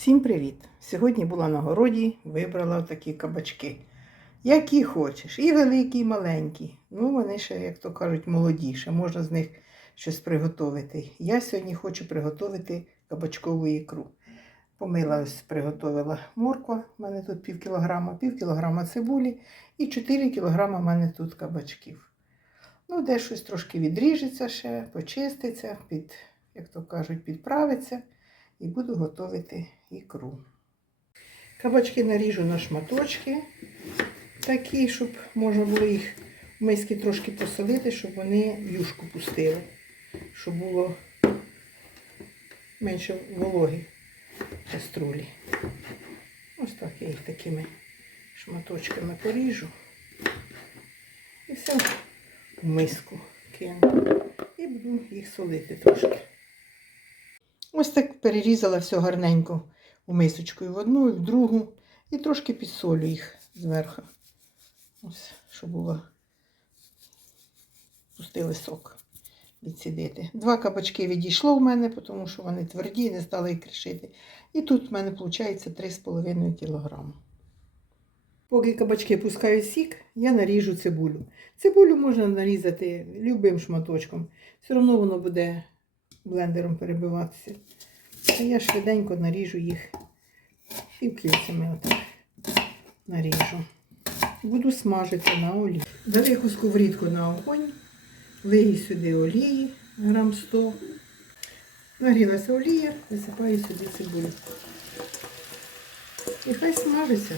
Всім привіт! Сьогодні була на городі, вибрала такі кабачки. Які хочеш, і великі, і маленькі. Ну, вони ще, як то кажуть, молоді, ще можна з них щось приготувати. Я сьогодні хочу приготувати кабачкову ікру. Помила ось приготувала морква, у мене тут пів кілограма, пів кілограма цибулі і 4 кілограма в мене тут кабачків. Ну, де щось трошки відріжеться ще, почиститься, під, як то кажуть, підправиться і буду готувати ікру. Кабачки наріжу на шматочки, такі, щоб можна було їх в миски трошки посолити, щоб вони юшку пустили, щоб було менше вологи в каструлі. Ось так я їх такими шматочками поріжу. І все в миску кину. І буду їх солити трошки. Ось так перерізала все гарненько у мисочку в одну, і в другу. І трошки підсолю їх зверху. Ось, щоб було пустили сок відсідити. Два кабачки відійшло в мене, тому що вони тверді, не стали їх кришити. І тут в мене виходить 3,5 кг. Поки кабачки пускають сік, я наріжу цибулю. Цибулю можна нарізати любим шматочком. Все одно воно буде блендером перебиватися. А я швиденько наріжу їх півкільцями отак наріжу. Буду смажити на олії. Велику сковорідку на огонь, лию сюди олії, грам 100. Нагрілася олія, висипаю сюди цибулю. І хай смажиться.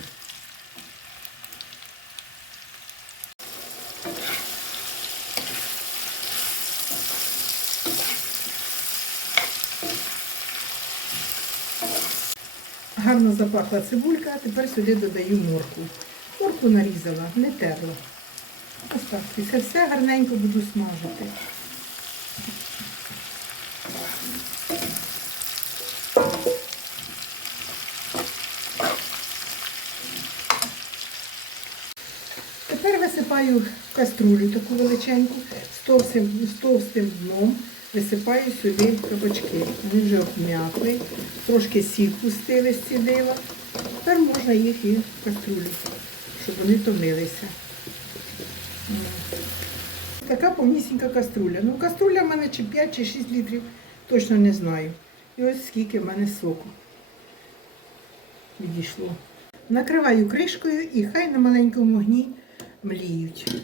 Гарно запахла цибулька, тепер сюди додаю морку. Морку нарізала, не терла. Ось так. І все гарненько буду смажити. Тепер висипаю в каструлю таку величеньку, з товстим, з товстим дном висипаю сюди кабачки. Вони вже обм'якли, трошки сіль пустили, зцідила. Тепер можна їх і в каструлю, щоб вони томилися. Така повнісінька каструля. Ну, каструля в мене чи 5, чи 6 літрів, точно не знаю. І ось скільки в мене соку відійшло. Накриваю кришкою і хай на маленькому вогні мліють.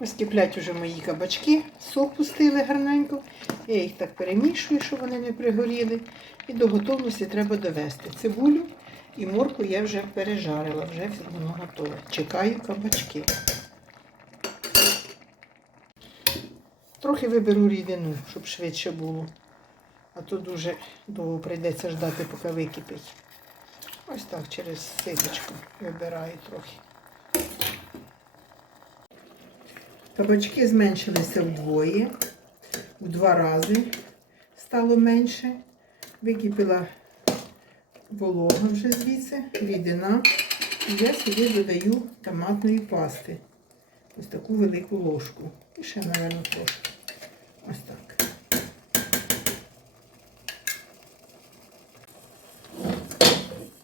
Ось киплять уже мої кабачки, сок пустили гарненько. Я їх так перемішую, щоб вони не пригоріли. І до готовності треба довести. Цибулю і морку я вже пережарила, вже воно готове. Чекаю кабачки. Трохи виберу рідину, щоб швидше було. А то дуже довго прийдеться ждати, поки википить. Ось так через ситочку вибираю трохи. Кабачки зменшилися вдвоє, в два рази стало менше. Википіла волога вже звідси, рідина. І я сюди додаю томатної пасти. Ось таку велику ложку. І ще, мабуть, трошки. Ось так.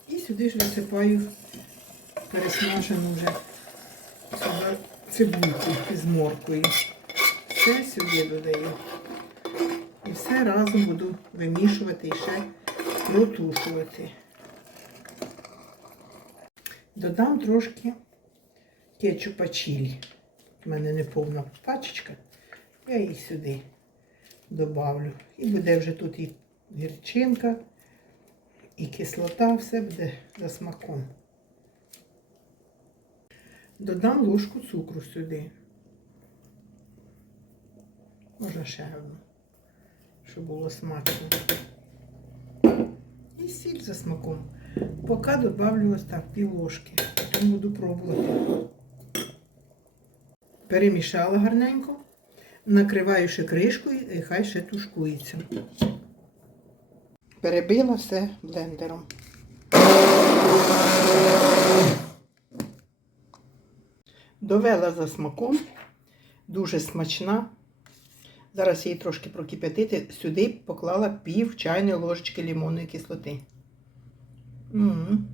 І сюди ж висипаю пересмажену вже цибульку з моркою. Все сюди додаю. І все разом буду вимішувати і ще протушувати. Додам трошки кетчупа чилі. У мене не повна пачечка. Я її сюди добавлю. І буде вже тут і гірчинка, і кислота, все буде за смаком. Додам ложку цукру сюди. Можна ще одну, щоб було смачно. І сіль за смаком. Поки додавлю ось так пів ложки. Потім буду пробувати. Перемішала гарненько, накриваю ще кришкою і хай ще тушкується. Перебила все блендером. Довела за смаком, дуже смачна. Зараз її трошки прокип'ятити. Сюди поклала пів чайної ложечки лимонної кислоти. м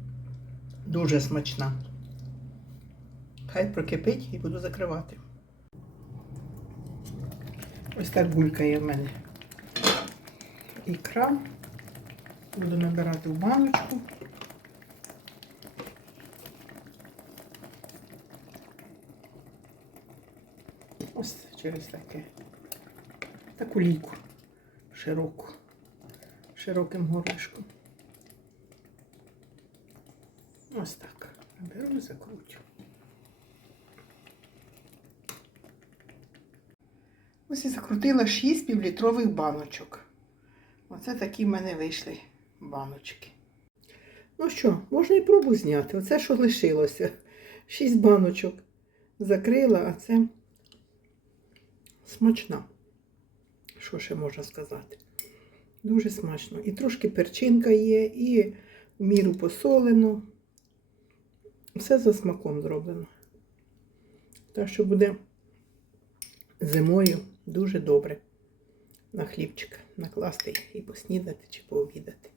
Дуже смачна. Хай прокипить і буду закривати. Ось так булькає в мене ікра. Буду набирати в баночку. Ось через таке. Таку лійку широку, широким горлишком. Ось так. Беру закручу. Ось і закрутила 6 півлітрових баночок. Оце такі в мене вийшли баночки. Ну що, можна і пробу зняти. Оце що лишилося. 6 баночок закрила, а це смачна. Що ще можна сказати? Дуже смачно. І трошки перчинка є, і в міру посолено. Все за смаком зроблено. Так що буде зимою дуже добре на хлібчик накласти і поснідати чи пообідати.